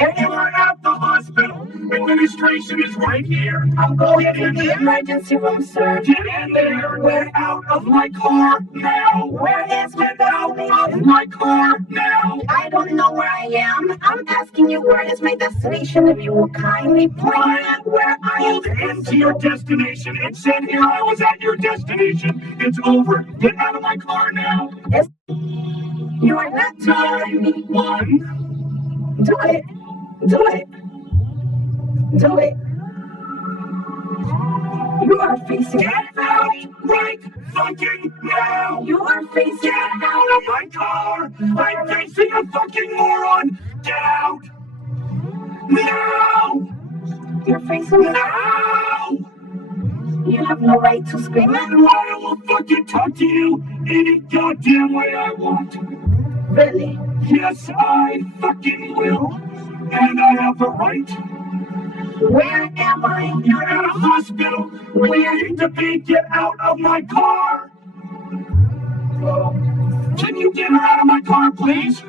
And you are at the hospital. Administration is right here. I'm going to the emergency room, sir. Get in there. Get out of my car now. Where is my out of my car now? I don't know where I am. I'm asking you where is my destination. If you will kindly point out where I am. Into your destination. It said here I was at your destination. It's over. Get out of my car now. Yes. You are not telling me. One. Do it. Do it. Do it. You are facing get out right fucking now. You are facing get out of my car. I'm facing a fucking moron. Get out now. You're facing now. You have no right to scream at me. I will fucking talk to you any goddamn way I want. Really? Yes, I fucking will. And I have a right. Where am I? You're at a hospital. Where you need to be? Get out of my car. Can you get her out of my car, please?